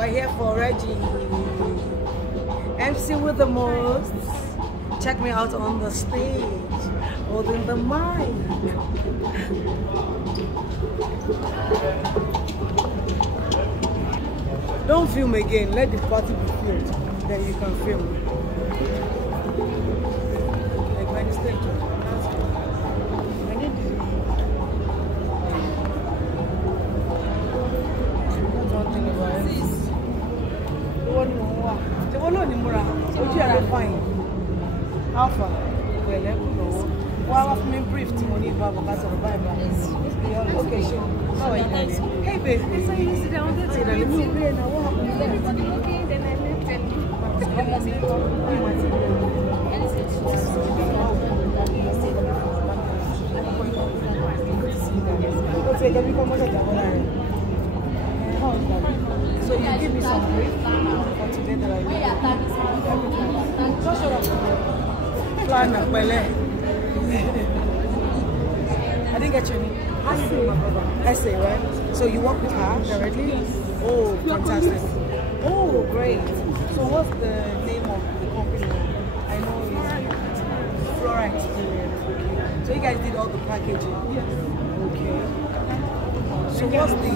We're here for Reggie, MC with the most. Check me out on the stage, holding the mic. Don't film again, let the party be filmed, then you can film. Like when you stage. I need one thing about it. The one on the Mura, which you are fine. Alpha, well, let me know. While I've been briefed, money about the Bible. Okay, sure. How are you doing? Hey, babe. So you sit down there. What happened? Everybody looking, then I left and so you give me some brief for today that I do. Just shut up. Plan up, I didn't get your name. Essay, right? So you work with her directly? Oh, fantastic. Oh, great. So what's the name of the company? I know it's Flora Experience. So you guys did all the packaging? Yes. Okay. So what's the